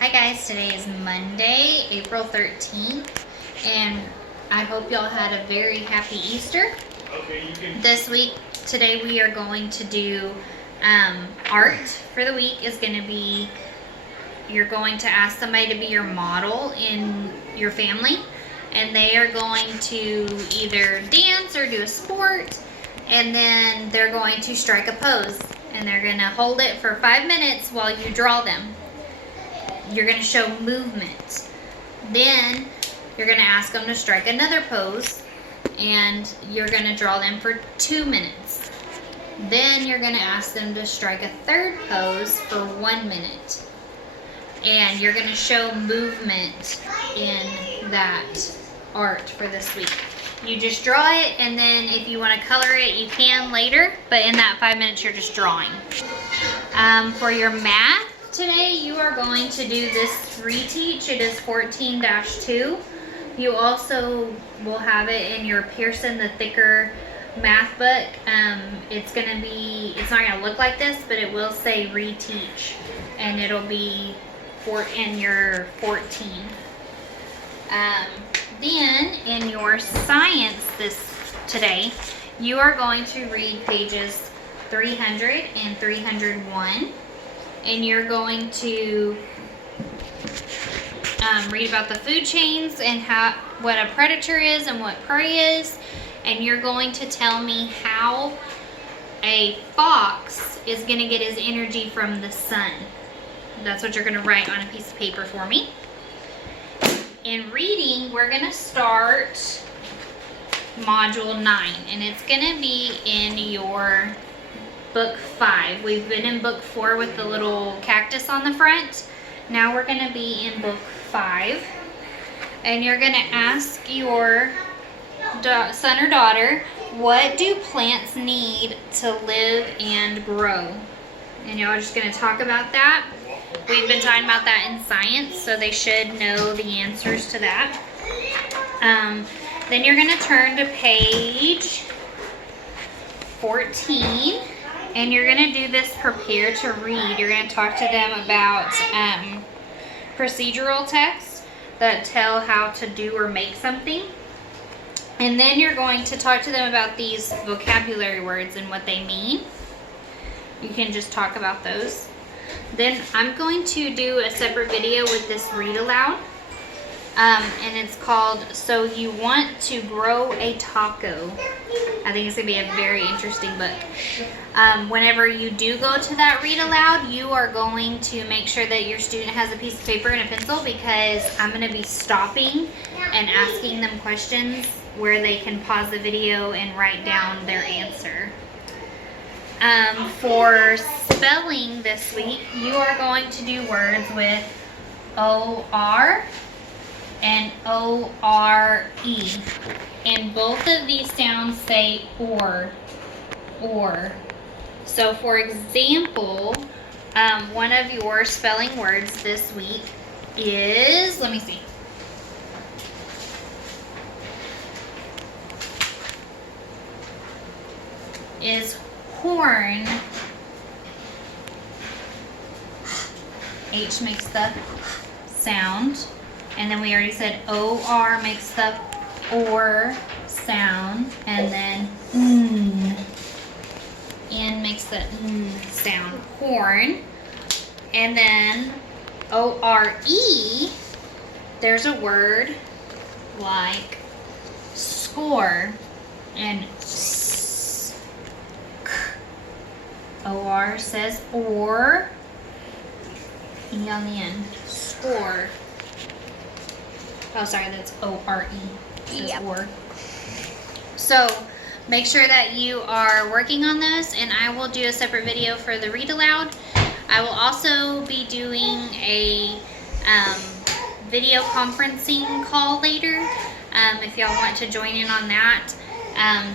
Hi guys, today is Monday, April 13th, and I hope y'all had a very happy Easter. This week, today we are going to do art for the week is going to be, you're going to ask somebody to be your model in your family, and they are going to either dance or do a sport, and then they're going to strike a pose, and they're going to hold it for 5 minutes while you draw them. You're going to show movement. Then you're going to ask them to strike another pose, and you're going to draw them for 2 minutes. Then you're going to ask them to strike a third pose for 1 minute. And you're going to show movement in that art for this week. You just draw it, and then if you want to color it, you can later, but in that 5 minutes, you're just drawing. For your math today, you are going to do this reteach. It is 14-2. You also will have it in your Pearson the Thicker math book. It's not going to look like this, but it will say reteach, and it'll be in your 14. Then in your science today, you are going to read pages 300 and 301, and you're going to read about the food chains and what a predator is and what prey is, and you're going to tell me how a fox is going to get his energy from the sun. That's what you're going to write on a piece of paper for me. In reading, we're going to start module 9, and it's going to be in your book 5. We've been in book 4 with the little cactus on the front. Now we're going to be in book 5, and you're going to ask your son or daughter, what do plants need to live and grow? And y'all are just going to talk about that. We've been talking about that in science, so they should know the answers to that. Then you're going to turn to page 14, and you're going to do this prepare to read. You're going to talk to them about procedural texts that tell how to do or make something. And then you're going to talk to them about these vocabulary words and what they mean. You can just talk about those. Then I'm going to do a separate video with this read aloud. And it's called So You Want to Grow a Taco. I think it's going to be a very interesting book. Whenever you do go to that read aloud, you are going to make sure that your student has a piece of paper and a pencil, because I'm going to be stopping and asking them questions where they can pause the video and write down their answer. For spelling this week, you are going to do words with O-R and O-R-E. And both of these sounds say or. So for example, one of your spelling words this week is, let me see. Is horn. H makes the sound, and then we already said O-R makes the or sound, and then N makes the sound, horn. And then O-R-E, there's a word like score, and O-R says or, E on the end, score. Oh, sorry, that's O-R-E, says yep. Or. So, make sure that you are working on those, and I will do a separate video for the read aloud. I will also be doing a video conferencing call later, if y'all want to join in on that.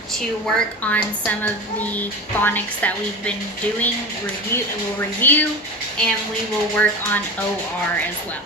To work on some of the phonics that we've been doing, we'll review, and we will work on OR as well.